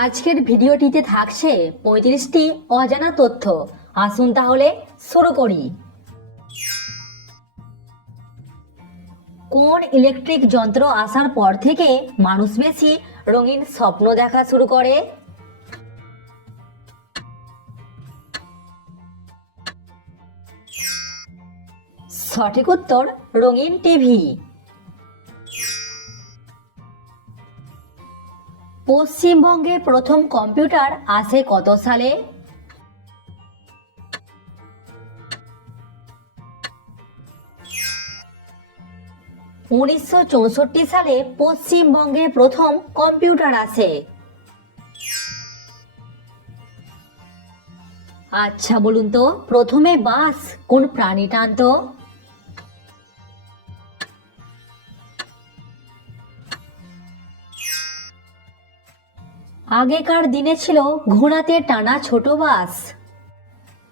আজকের ভিডিওটিতে থাকছে পঁয়ত্রিশটি অজানা তথ্য। আসুন তাহলে শুরু করি। কোন ইলেকট্রিক যন্ত্র আসার পর থেকে মানুষ বেশি রঙিন স্বপ্ন দেখা শুরু করে? সঠিক উত্তর রঙিন টিভি। পশ্চিমবঙ্গে প্রথম কম্পিউটার আসে কত সালে? উনিশশো চৌষট্টি সালে পশ্চিমবঙ্গে প্রথম কম্পিউটার আসে আচ্ছা বলুন তো, প্রথমে বাস কোন প্রাণী টানতো আগেকার দিনে ছিল ঘোড়াতে টানা ছোট বাস।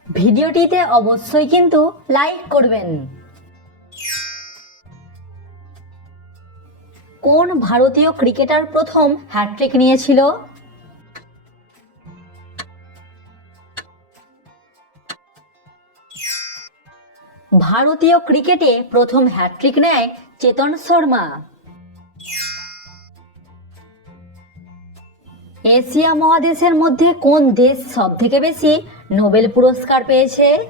ভিডিওটিতে অবশ্যই কিন্তু লাইক করবেন। কোন ভারতীয় ক্রিকেটার প্রথম হ্যাট্রিক নিয়েছিল? ভারতীয় ক্রিকেটে প্রথম হ্যাট্রিক নেয় চেতন শর্মা। এশিয়া মহাদেশের মধ্যে কোন দেশ সব থেকে বেশি নোবেল পুরস্কার পেয়েছে?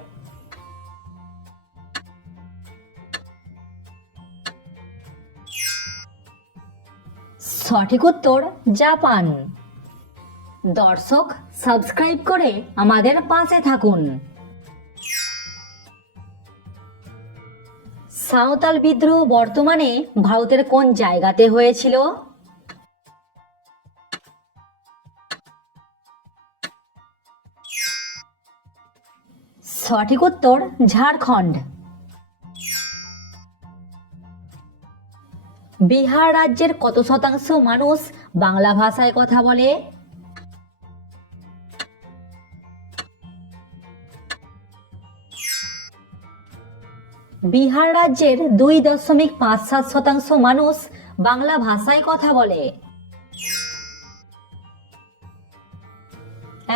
সঠিক উত্তর, জাপান। দর্শক, সাবস্ক্রাইব করে আমাদের পাশে থাকুন। সাঁওতাল বিদ্রোহ বর্তমানে ভারতের কোন জায়গাতে হয়েছিল? সঠিক উত্তর ঝাড়খণ্ড। বিহার রাজ্যের কত শতাংশ মানুষ বাংলা ভাষায় কথা বলে? বিহার রাজ্যের দুই দশমিক পাঁচ সাত শতাংশ মানুষ বাংলা ভাষায় কথা বলে।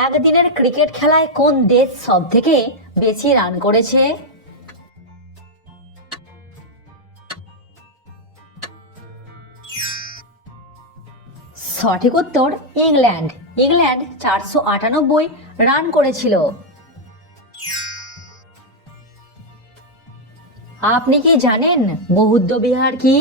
একদিনের ক্রিকেট খেলায় কোন দেশ সব থেকে বেশি রান করেছে? সঠিক উত্তর, ইংল্যান্ড। ইংল্যান্ড চারশো আটানব্বই রান করেছিল। আপনি কি জানেন বৌদ্ধ বিহার কি?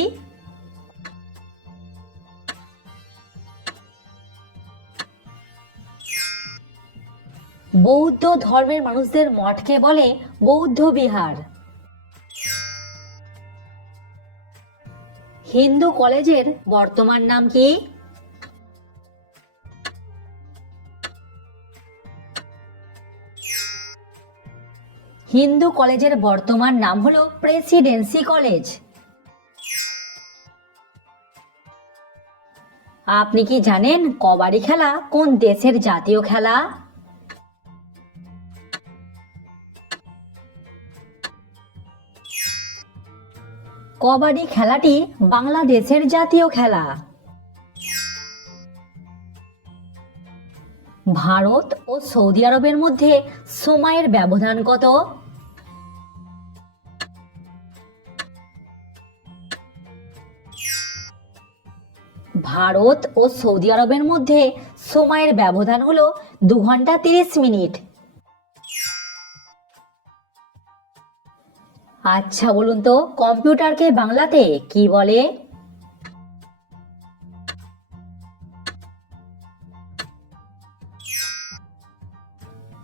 বৌদ্ধ ধর্মের মানুষদের মঠকে বলে বৌদ্ধ বিহার। হিন্দু কলেজের বর্তমান নাম কি? হিন্দু কলেজের বর্তমান নাম হলো প্রেসিডেন্সি কলেজ। আপনি কি জানেন কবাডি খেলা কোন দেশের জাতীয় খেলা? কবাডি খেলাটি বাংলাদেশের জাতীয় খেলা। ভারত ও সৌদি আরবের মধ্যে সময়ের ব্যবধান কত? ভারত ও সৌদি আরবের মধ্যে সময়ের ব্যবধান হলো দু ঘণ্টা তিরিশ মিনিট। আচ্ছা বলুন তো, কম্পিউটারকে বাংলাতে কি বলে?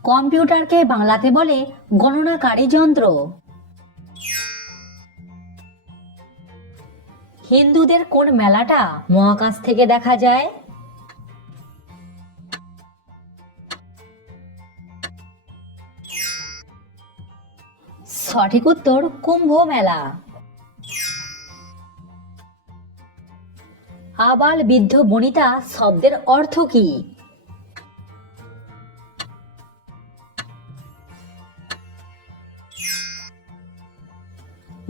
কম্পিউটারকে বাংলাতে বলে গণনাকারী যন্ত্র। হিন্দুদের কোন মেলাটা মহাকাশ থেকে দেখা যায়? সঠিক উত্তর কুম্ভ মেলা আবাল বৃদ্ধ বনিতা শব্দের অর্থ কি?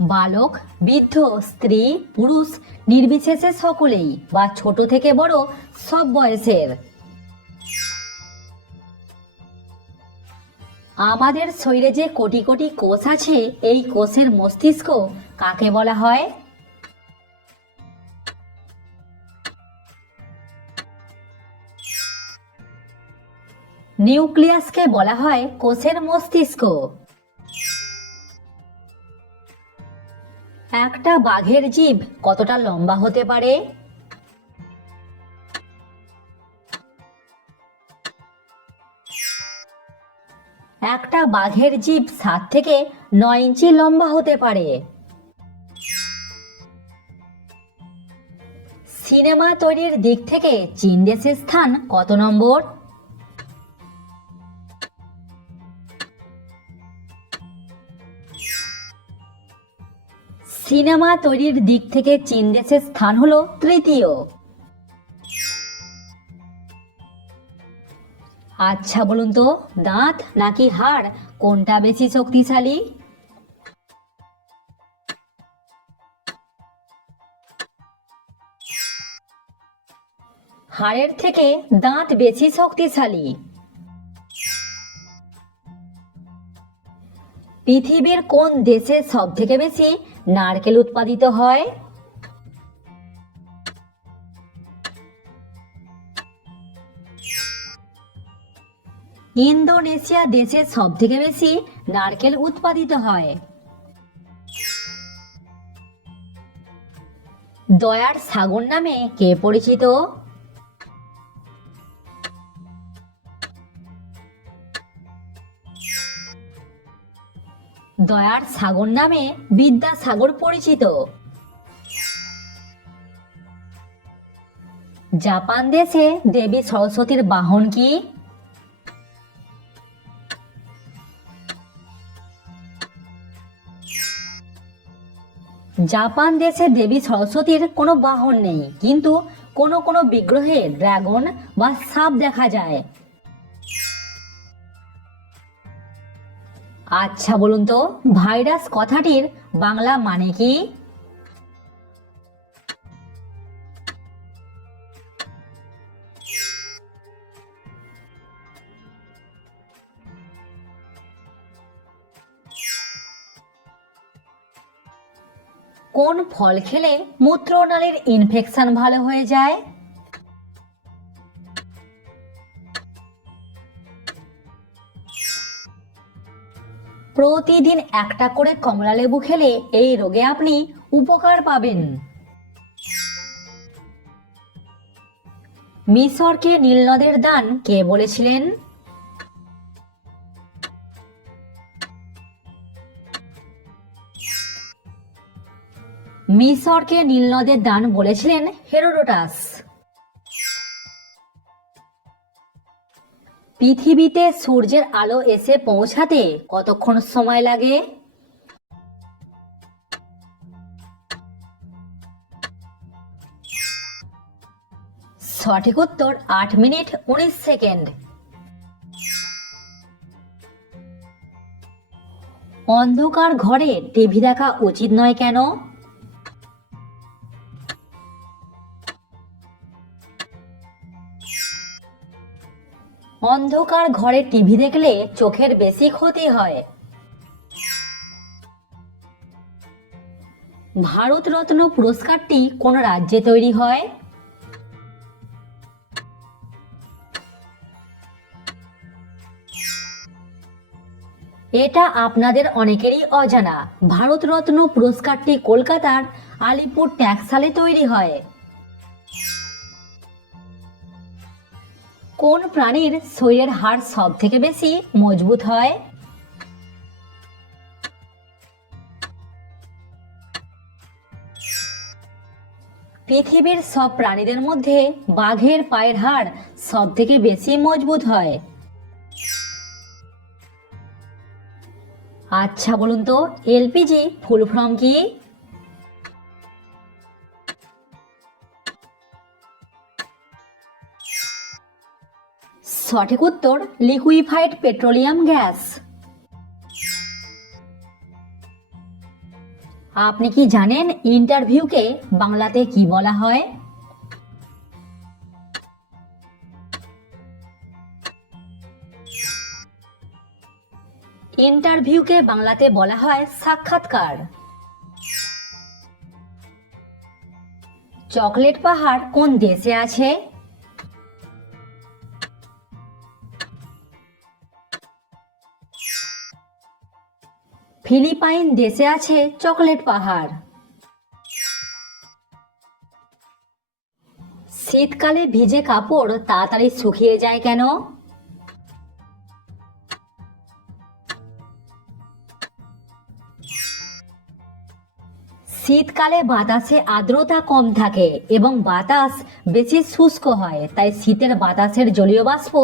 বালক, বৃদ্ধ, স্ত্রী, পুরুষ, নির্বিশেষে সকলেই, বা ছোট থেকে বড়, সব বয়সের। আমাদের শরীরে যে কোটি কোটি কোষ আছে, এই কোষের মস্তিষ্ক কাকে বলা হয়? নিউক্লিয়াসকে বলা হয় কোষের মস্তিষ্ক। একটা বাঘের জীব কতটা লম্বা হতে পারে? একটা বাঘের জীব সাত থেকে নয় ইঞ্চি লম্বা হতে পারে। সিনেমা তৈরির দিক থেকে চীন দেশের স্থান কত নম্বর? সিনেমা তৈরির দিক থেকে চীন দেশের স্থান হলো তৃতীয়। আচ্ছা বলুন তো, দাঁত নাকি হাড়? কোনটা বেশি শক্তিশালী? হাড়ের থেকে দাঁত বেশি শক্তিশালী। পৃথিবীর কোন দেশে সব থেকে বেশি নারকেল উৎপাদিত হয়? ইন্দোনেশিয়া দেশে সব থেকে বেশি নারকেল উৎপাদিত হয়। দয়ার সাগর নামে কে পরিচিত? দয়ার সাগর নামে বিদ্যাসাগর পরিচিত। জাপান দেশে দেবী সরস্বতীর বাহন কি? জাপান দেশে দেবী সরস্বতীর কোনো বাহন নেই, কিন্তু কোনো কোনো বিগ্রহে ড্রাগন বা সাপ দেখা যায়। আচ্ছা বলুন তো, ভাইরাস কথাটির বাংলা মানে কি? কোন ফল খেলে মূত্রনালীর ইনফেকশন ভালো হয়ে যায়? প্রতিদিন একটা করে কমলা লেবু খেলে এই রোগে আপনি উপকার পাবেন। মিশরকে নীলনদের দান কে বলেছিলেন? মিশরকে নীলনদের দান বলেছিলেন হেরোডোটাস। পৃথিবীতে সূর্যের আলো এসে পৌঁছাতে কতক্ষণ সময় লাগে? সঠিক উত্তর আট মিনিট উনিশ সেকেন্ড। অন্ধকার ঘরে টিভি দেখা উচিত নয় কেন? অন্ধকার ঘরে টিভি দেখলে চোখের বেশি ক্ষতি হয়। ভারতরত্ন পুরস্কারটি কোন রাজ্যে তৈরি হয়? এটা আপনাদের অনেকেরই অজানা। ভারতরত্ন পুরস্কারটি কলকাতার আলিপুর ট্যাক্সালে তৈরি হয়। কোন প্রাণীর শরীরের হাড় সব থেকে বেশি মজবুত হয়? পৃথিবীর সব প্রাণীদের মধ্যে বাঘের পায়ের হাড় সব থেকে বেশি মজবুত হয়। আচ্ছা বলুন তো, এলপিজি, ফুল ফর্ম কি? সঠিক উত্তর লিকুইফাইড পেট্রোলিয়াম গ্যাস আপনি কি জানেন ইন্টারভিউকে বাংলাতে কি বলা হয়? ইন্টারভিউকে বাংলাতে বলা হয় সাক্ষাৎকার। চকলেট পাহাড় কোন দেশে আছে? ফিলিপাইন দেশে আছে চকলেট পাহাড়। শীতকালে ভিজে কাপড় তাড়াতাড়ি শুকিয়ে যায় কেন? শীতকালে বাতাসে আর্দ্রতা কম থাকে এবং বাতাস বেশি শুষ্ক হয়, তাই শীতের বাতাসের জলীয় বাষ্প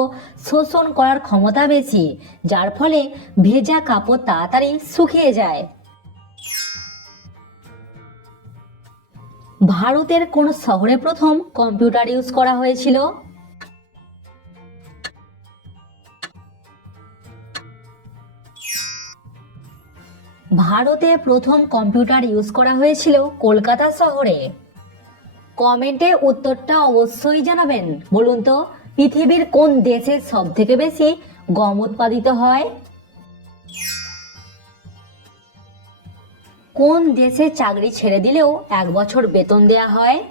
শোষণ করার ক্ষমতা বেশি, যার ফলে ভেজা কাপড় তাড়াতাড়ি শুকিয়ে যায়। ভারতের কোন শহরে প্রথম কম্পিউটার ইউজ করা হয়েছিল? ভারতে প্রথম কম্পিউটার ইউজ করা হয়েছিল কলকাতা শহরে। কমেন্টে উত্তরটা অবশ্যই জানাবেন। বলুন তো, পৃথিবীর কোন দেশে সব থেকে বেশি গম উৎপাদিত হয়? কোন দেশে চাকরি ছেড়ে দিলেও এক বছর বেতন দেয়া হয়?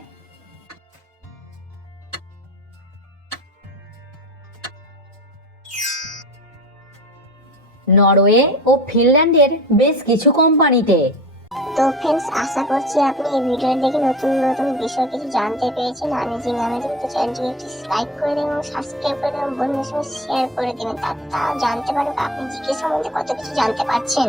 নরওয়ে ও ফিনল্যান্ডের বেশ কিছু কোম্পানিতে। তো ফ্রেন্ডস আশা করছি আপনি এই ভিডিও দেখে নতুন নতুন বিষয় কিছু জানতে পেরেছেন। আমি যে নামে তো চ্যানেলটিকে একটি লাইক করে দিন এবং সাবস্ক্রাইব করে এবং বন্ধুদের সঙ্গে শেয়ার করে দিন। তা জানতে পারুক আপনি জিকে সম্বন্ধে কত কিছু জানতে পারছেন।